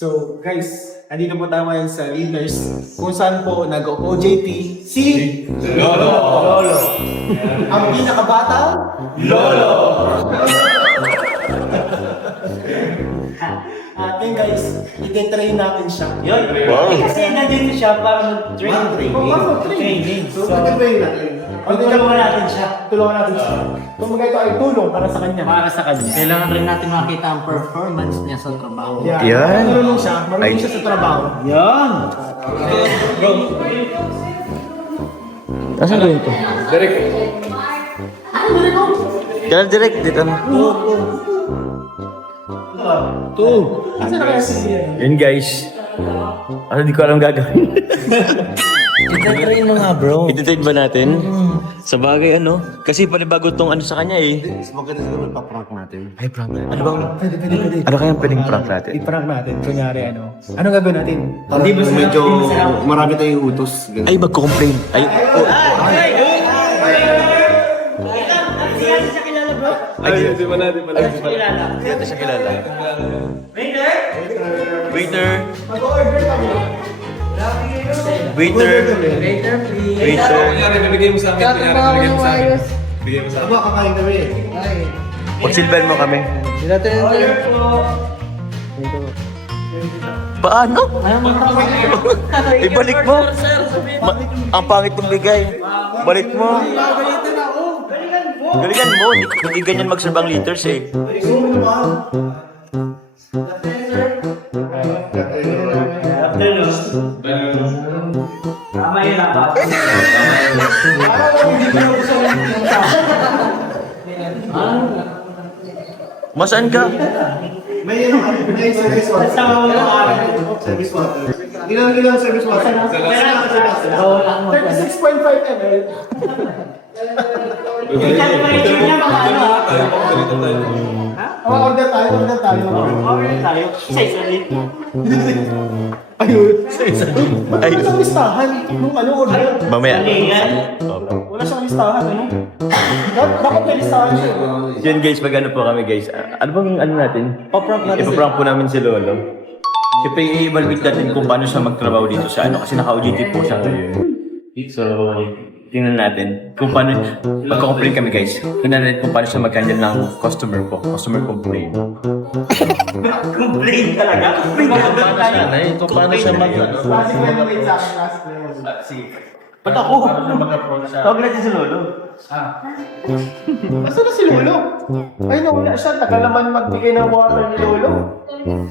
So guys, andito po tayo ngayon sa Leaders kung saan po nag-OJT si Lolo. Ang pinakabatang Lolo. At yun guys, ititrain natin siya. Yun. Wow. Kasi nandito siya para mag-training. Training. So, So, ititrain natin. tulungan natin siya. Tulungan natin siya. Kumbaga ito ay tulong para sa kanya. Para sa kanya. Kailangan rin natin makita ang performance niya sa trabaho. Yeah. Yan. Marunong siya sa trabaho. Yan! Nasaan ba yun to? Kailan direct dito na? Asa na kaya si Yun guys. Ano di ko alam gagawin. Itatrain mo nga bro. Ititrade ba natin? Sa bagay ano? Kasi panibago tong ano sa kanya eh. Maganda siguro pa-prank natin. Ay prank. Ano bang? Pwede. Ano kayang pwedeng prank natin? I-prank natin. Kunyari ano. Ano gagawin natin? Hindi ba medyo marami tayong utos. Ganun. Ay magko-complain. Ay. Oh. Ay, di ba na? Di ba siya kilala? Waiter! Waiter! Mag-order kami. Waiter! Waiter, please. Waiter! Bibigay mo sa amin. Bigay mo sa amin. Bigay mo sa amin. Aba, kakain kami. Pagsilban mo kami. Order po. Paano? Ibalik mo. Sir, sabihin mo. Ang pangit ng bigay. Balik mo. Galingan mo. Hindi ganyan magsalbang liters eh. Tama yun ang ba? Masaan ka? May service water. Service water. Ilang service water? 36.5 ml. Order tayo. Order tayo. Isa-isa din. Ayun. Ay. Wala siyang listahan. Nung ano order. Mamaya. Galingan. Wala siyang listahan. Ano? Bakit may listahan siya? Yan guys, pag ano po kami guys. Ano bang ano natin? Pa-prank natin. Ipaprank po namin si Lolo. Siyempre, i-evaluate natin kung paano siya magtrabaho dito sa ano. Kasi naka-OJT po siya ngayon. So, tingnan natin kung paano, magka-complain kami guys. Tingnan natin kung paano siya mag-handle ng customer po. Customer complaint. Complain talaga. Kung paano siya mag... Classic renovate sa akin. Classic renovate. Ba't ako? Tawag natin si Lolo. Nasaan na si Lolo? Ay, nawala siya. Tagal naman magbigay ng water ni Lolo.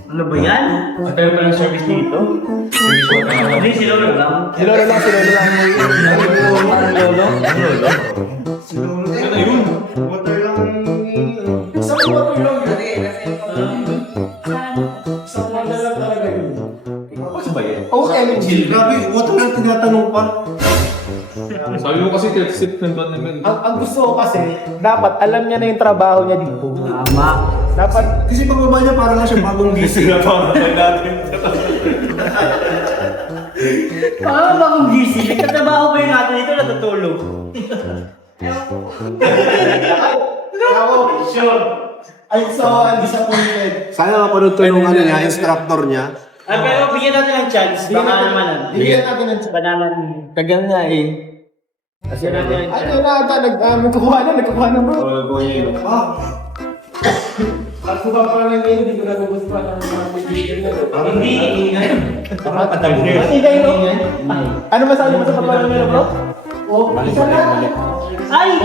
Ano ba yan? Ang tayo pa ng service dito. Service water na Hindi si Lolo lang. Si Lolo lang. Si Lolo. Ano yun? Water lang. Isang water lang yun. Isang water lang talaga yun. Ano ba yan? Oh, energy. Grabe, water lang tinatanong pa. Sabi mo kasi 36 naman. Ang gusto ko kasi, dapat alam niya na yung trabaho niya dito. Tama. Dapat, Kasi pagbaba niya para lang siya bagong gising. Paano ba kung gising? Nagtatrabaho ba yung natin ito natutulog? ako, sure. I'm so disappointed. Sana mapanood to yung ano niya, instructor niya. Pero bigyan natin ng chance. Baka naman. Bigyan natin ng Bananan. Tagal nga eh. Bigyan natin ng chance. Ano na ata, nagkukuha na bro. Ako ba pa lang yun, hindi ko nagubos pa ng mga pagigil na to. Hindi. Hindi kayo, no? Ano masabi mo sa pagpapalang nila bro? Oh, isa lang. Ay!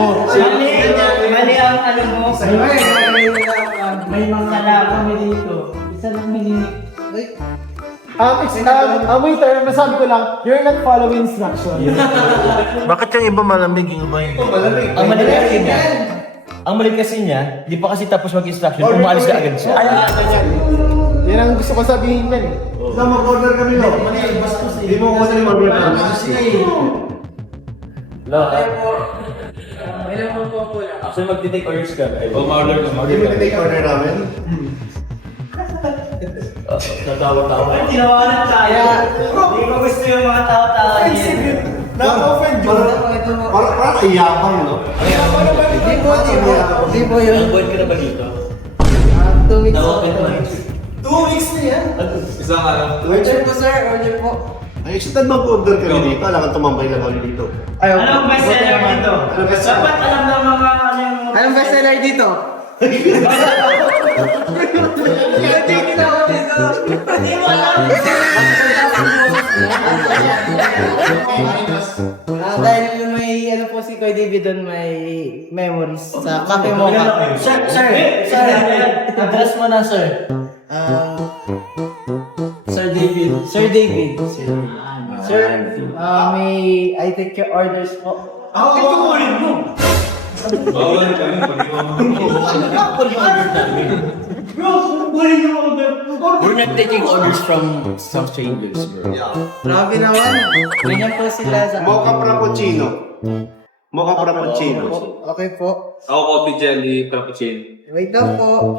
Mali ang ano mo. May mga salamat dito. Isa lang mini. Waiter, masabi ko lang, you're not following instructions. Bakit yung iba malamig, yung iba hindi? Ang mali kasi niya, di pa kasi tapos mag-instruction, umalis na agad siya. Yan ang gusto ko sabihin yan eh. Saan mag-order kami no? Hindi mo kasi mag-order kami. So mag-take orders ka? Ma-order ka. Hindi mo take order namin? Natawa-tawa. Ay, tinawanan tayo. Hindi ko gusto yung mga tao-tao niya. Nakaka-offend yun. Parang iyabang, no? Hindi po yun. Nag-board ka na ba dito? 2 weeks. Na-open mo. 2 weeks na yan. Isang ano. Order po sir, order po. Ay, excited mag-order kami dito. Alam ka tumambay lang kami dito. Anong bestseller dito? Dapat alam ng mga ano yung... Anong bestseller dito? Hindi mo alam. Dahil may ano po si Kuya David doon, may memories sa Cafe Mocha. Sir, address mo na sir. Sir David. Sir, may I take your orders po. Ulit mo. Bawal kami pag We're not taking orders from some strangers, bro. Grabe naman. Ganyan po sila sa... Mocha Frappuccino. Mocha Frappuccino. Okay po. Ako coffee jelly, frappuccino. Wait lang po.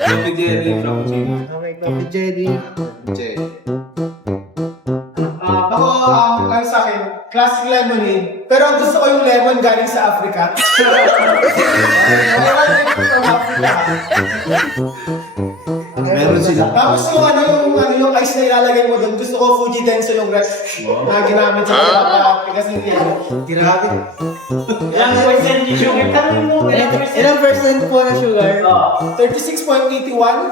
Coffee jelly, frappuccino. Okay, Coffee Jelly. Ako, ang sa akin, classic lemonade. Pero ang gusto ko yung lemon galing sa Africa. Meron sila. Tapos yung ice na ilalagay mo doon, gusto ko Fuji Denso yung rest na ginamit sa pinapalapit kasi hindi ano. Grabe. Ilang percent yung sugar? Tanong mo. Ilang percent po na sugar? 36.81.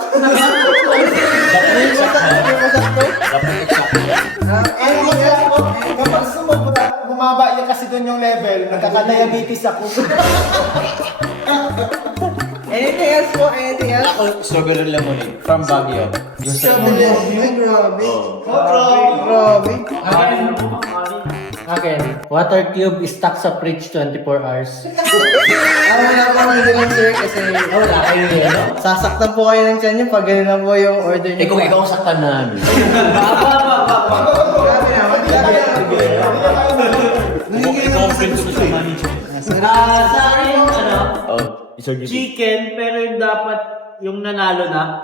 Kapag sumobra, bumaba yan kasi doon yung level, nagkaka-diabetes ako. Anything else po? Anything else? Strawberry lemonade from Baguio. Grabe. Grabe. Okay. Water cube is stuck sa fridge 24 hours. Wala po kami lang sir kasi Wala kayo yun, no? sasaktan po kayo ng tiyan niyo pag gano'n na po yung order niyo. Kung ikaw ang saktan na, Grabe naman. ikaw ang friend ko sa manager. Sa akin yung ano, Oh, Sir Judy. chicken, pero yung dapat yung nanalo na.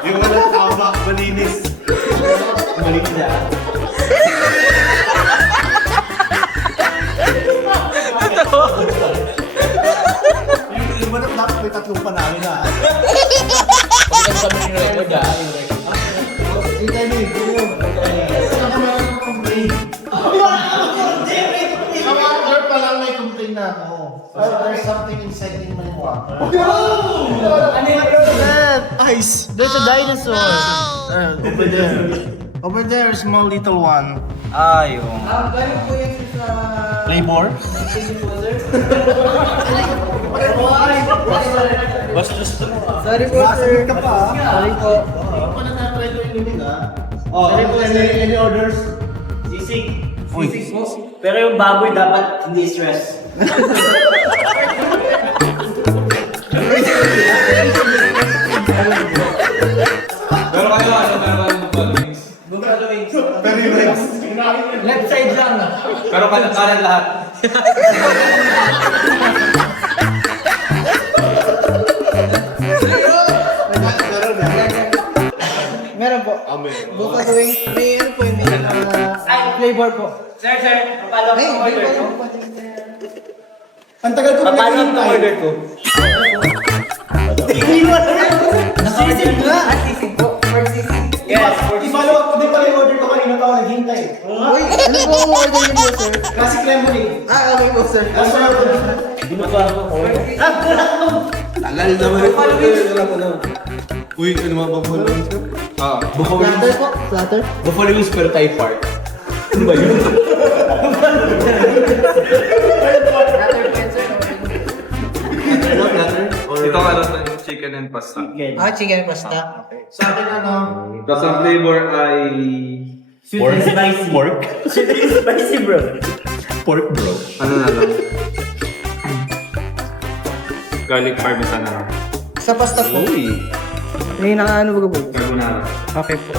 Yung walang tama, malinis. Malinis na. Yung manok dapat may tatlong panalo na. Pagkat sa mga record, There's something inside in my mouth. Ice. There's a dinosaur. Over there. Over there, small little one. Galing po yan sa... Flavor? Sorry po sir. Sorry po. Any orders? Sisig. Sisig po. Pero yung baboy dapat hindi stress. Pero kayo, meron wings. Left side lang. Pero kanan lahat. Meron po. Buffalo wings. May ano po yun. Flavor po. Sir, papalo Ay, ang order ko. Ang tagal ko Papalo ang pinaghihintay. order ko. Sisig nga. Sisig po. First sisig. Yes. I-follow up ko din pala yung order ko kanina pa ako naghihintay. Uy, ano po ang order niyo po sir? Classic lemonade. Okay po sir. That's our order. Binaba ako. Tagal naman. Uy, ano mga buffalo wings ko? Platter po. Platter. Buffalo wings pero Thai part. Platter po yan sir. Ito ano yung chicken and pasta. Chicken pasta. Sa akin Tapos ang flavor ay... Sweet and spicy. Pork? Sweet and spicy, bro. Pork, bro. Ano na lang? Garlic parmesan na lang. Sa pasta po. Uy. May nakaano ba po? Carbonara. Okay po.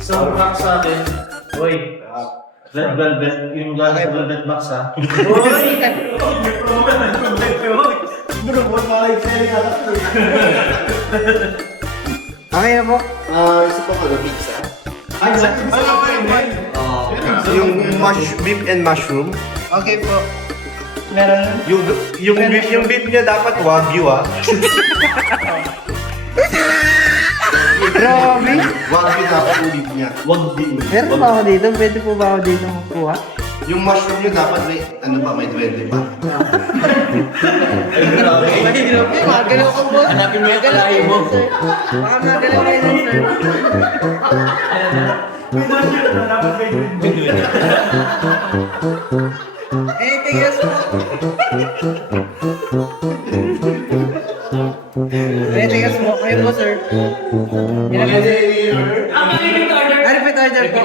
So, back sa akin. Uy. Red velvet. Yung galing sa velvet box, ha? Bro, what mga exciting anak ko. Okay na po. Isa pa pizza. Ay, sa akin. Yung beef and mushroom. Okay po. Meron. Yung beef niya dapat wagyu ah. Grabe. Wagyu dapat yung beef niya. Meron ba ako dito? Pwede po ba ako dito makuha? Yung mushroom niya dapat may, ano ba, may duwende pa. Magalaw ka po. Hanapin mo yung kalahi mo. Baka magalaw kayo nun, sir. Eh, tigas po. Eh, tigas po. Kayo po, sir. Repeat order po.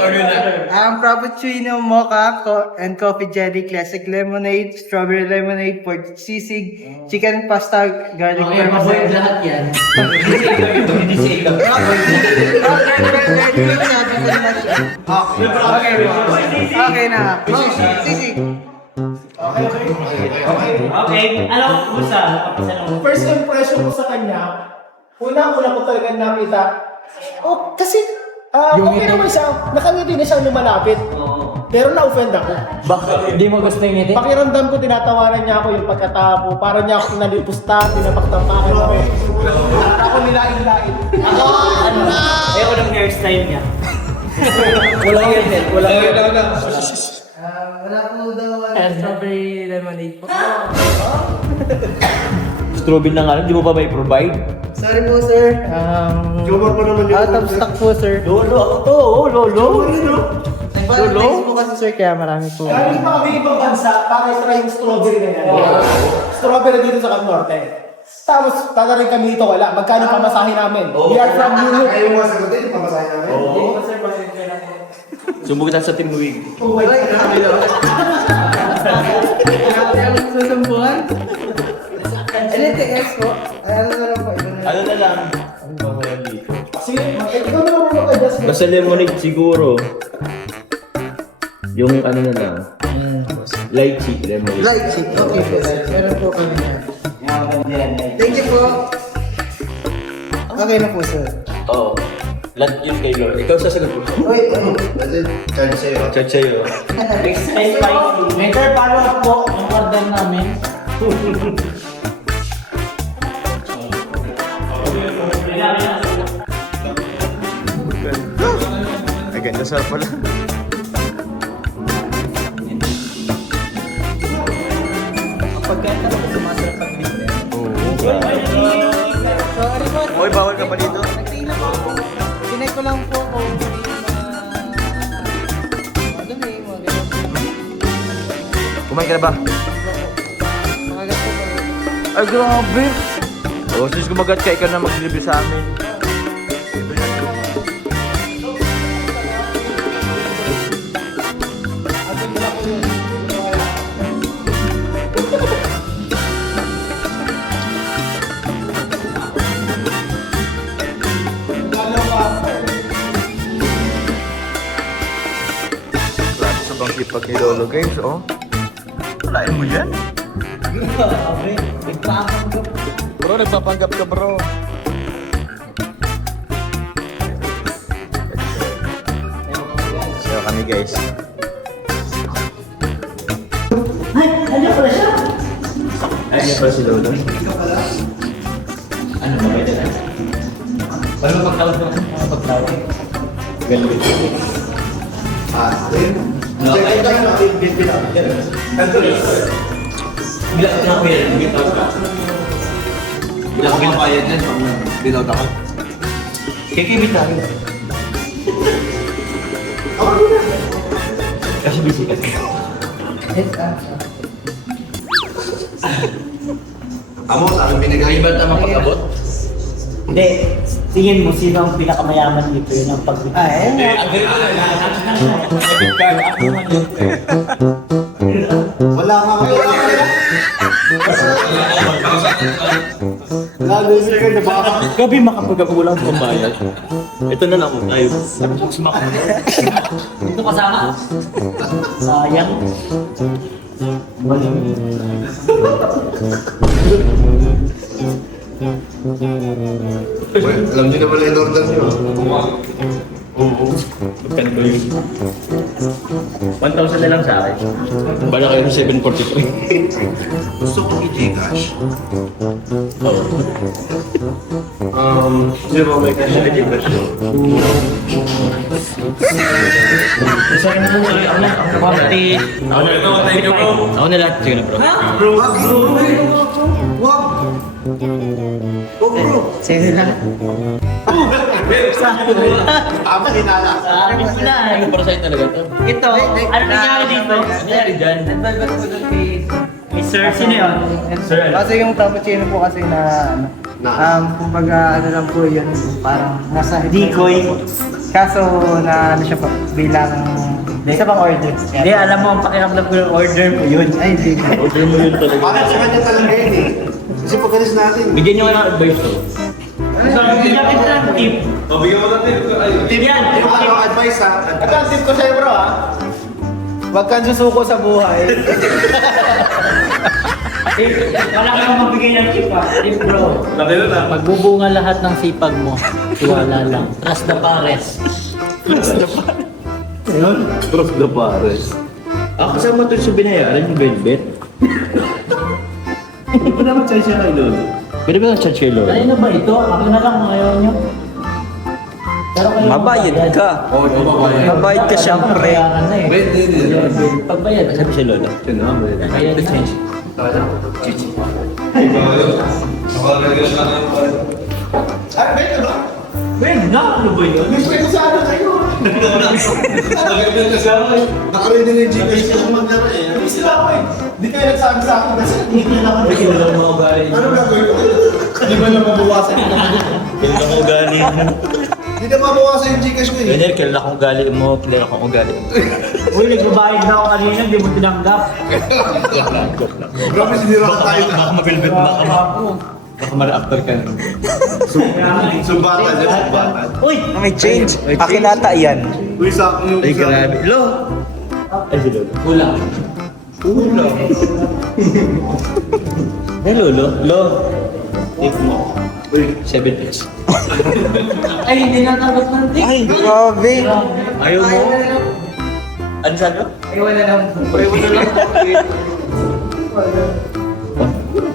Frappuccino, mocha, and coffee jelly, classic lemonade, strawberry lemonade, pork sisig, chicken pasta, garlic parmesan. Lahat yan. Okay po. Okay na. Sisig. Okay. Ano, busa? Papasalong. First impression ko sa kanya, una-una ko talaga nakita, kasi, okay naman siya, nakangiti na siya lumalapit. Pero na-offend ako. Bakit? Hindi mo gusto yung ngiti? Pakiramdam ko, tinatawanan niya ako yung pagkatapo, para niya ako pinalipusta, pinapaktampakan ako. Para ako nilain-lain. Ewan ng hairstyle niya. Walang hairstyle. Walang hairstyle. Wala po daw strawberry lemonade po. Strawberry na nga lang, di mo pa may provide? Sorry po, sir. Jumor pa naman yung Out of stock po, sir. Lolo ako to, lolo. Nag-valentine's po kasi, sir, kaya marami po. Galing pa kami ibang bansa para try yung strawberry na yan. Strawberry dito sa Cap Norte. Tapos, tatarin kami dito, wala. Magkano pamasahe namin? We are from Europe. Ayaw mo sagutin, yung pamasahin namin. Hindi po, sir, pasensya na po. Sumbukitan sa timuig. Oh my God. Kaya mo susumbuhan? Ano TS po? Ano na lang po? Ano na lang? Ano ba kaya dito? Sige, ikaw na lang mag-adjust. Basta lemonade siguro. Yung ano na lang. Lychee, lemonade. Light check. Okay po, sir. Meron po kami yan. Thank you po. Okay na po, sir. Oo. Lahat yun kay Lord. Ikaw sasagot mo. Uy, Charge sa'yo. Charge sa'yo. Waiter, follow up po ang order namin. Ay, ganda sa pala. Pagkain ka ba sumasarap pag business? Sorry po. Hoy, bawal ka pa dito? Nagtingin po ako. Tinay ko lang po kung madumi, mga ganyan. Kumain ka na ba? Makagat po. Ay, grabe! Oh, sis kumagat ka, ikaw na mag-deliver sa amin. Grabe sa bang sipag ni Lolo, guys, oh. Walain mo dyan? Grabe. Nagpapanggap. Bro, nagpapanggap ka, bro. So kami, guys. Ay, ano pala siya? Ay, yan pala si Lolo. Ano, mabay na lang? Paano pagtawag mo? Pagtawag? Galing. Check ka na, bibit ako. Bila ka na kaya, hindi tawag ka. Bila ka pinapayad yan, pag binawd ako. Kikibit tayo. Kasi busy kasi. Amo, sa akin binigay. Iba tama pag-abot? Hindi, tingin mo sino ang pinakamayaman dito, yun ang pagbibigay. Ay, Ang ganito na lang. Ako man yun. Wala nga kayo. Lalo siya ka na baka. Gabi makapagkakulang pambayad. Ito na lang kung tayo. Sumakas. Ito kasama? Sayang. Alam niyo na pala yung order niyo. Oo. Scan ko yun. 1,000 na lang sa akin. Bala kayo ng 743. Gusto ko i-Gcash. Hindi mo may cash na Gcash. Thank you, bro. Ako na lahat. Sige na, bro. Sige na. Tama, hinala. Ano para sa'yo talaga to? Ito, Ano nangyari dito? Ano nangyari dyan? Nagbalbat ko doon kay... Sir, sino yun? Sir, ano? Kasi yung frappuccino po kasi na kumbaga ano lang po yun, parang nasa Decoy. Kaso na ano siya po, bilang isa pang order. Hindi, alam mo, ang pakiramdam ko yung order mo yun. Ay, hindi. Order mo yun talaga. Para sa kanya talaga yun eh. Kasi pagkalis natin. Bigyan nyo nga ng advice to. Bigyan kita ng tip. Bigyan mo natin. Tip yan. Ano advice ha? Ito ang tip ko sa'yo bro ha. Huwag kang susuko sa buhay. Wala kang mabigay ng tip ah. Tip bro. Nakita na. Magbubunga lahat ng sipag mo. Tiwala lang. Trust the pares. Cross the pares. Ah, kasama to sa binayaran yung velvet. Hindi ko naman charge siya kay Lolo. Pwede ba nag-charge kay Lolo? Ano na ba ito? Ako na lang ayaw nyo. Pero kayo Mabayad ka. Mabayad ka siyempre. Bayaran na eh. Pagbayad. Sabi siya Lolo. Bayad na. Change. Nakalagay na ng Ay, beto ba? Ben, na ano ba yun? Gusto ko sa ano kayo. Nagaganda na siya. Nakaready na yung Gcash ko maglaro eh. Hindi sila ako eh. Hindi kayo nagsabi sa akin kasi hindi na lang ako. Kilala mo ako galing. Ano gagawin ko? Hindi ba na mabawasan? Kilala ko galing. Hindi na mabawasan yung Gcash ko eh. Ganyan, kilala ko galing mo. Kilala ko galing mo. Uy, nagbabayad na ako kanina, hindi mo tinanggap. Grabe, sinira ka tayo na. Baka mabilbit mo ako. Baka ma-reactor ka. Sumbatan yan, sumbatan. Uy! May change. Akinata yan. Uy, sa akin yung Ay, grabe. Lo! Ay, si Lolo. Kulang. Ay, Lolo. Lo. Take mo. Uy, 7 pesos. Ay, hindi natanggap ng tip. Ay, grabe. Ayaw mo? Ano sabi mo? Iwan na lang.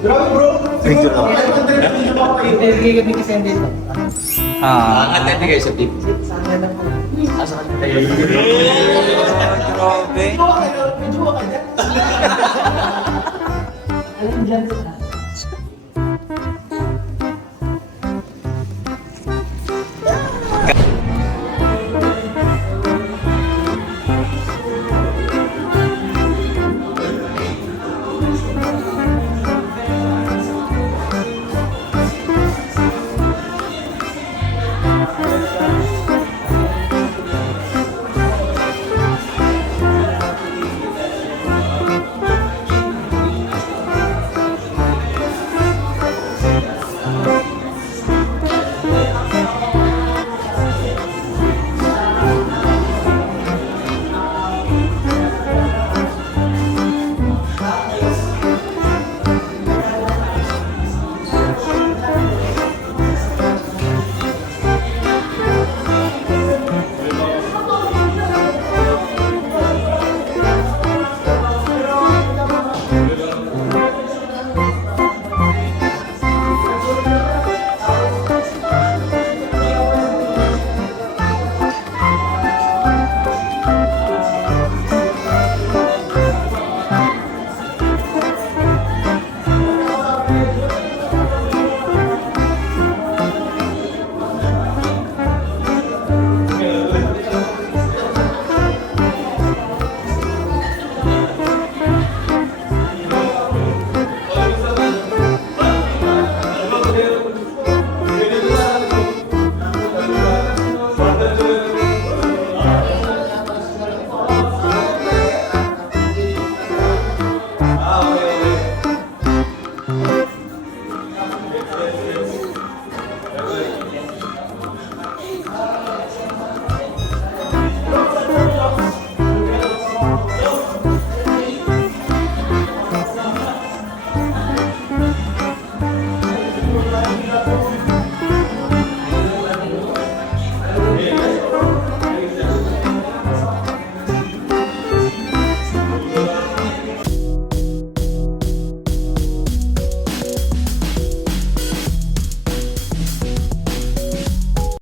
Grabe bro. Siguro, Ay, ilang hundred na video pa kayo. Ibigay ko din kasi hindi. Ang attend kayo sa tip. Asa ka tayo? Grabe. Video ka kayo. Video ka kayo. Alam dyan.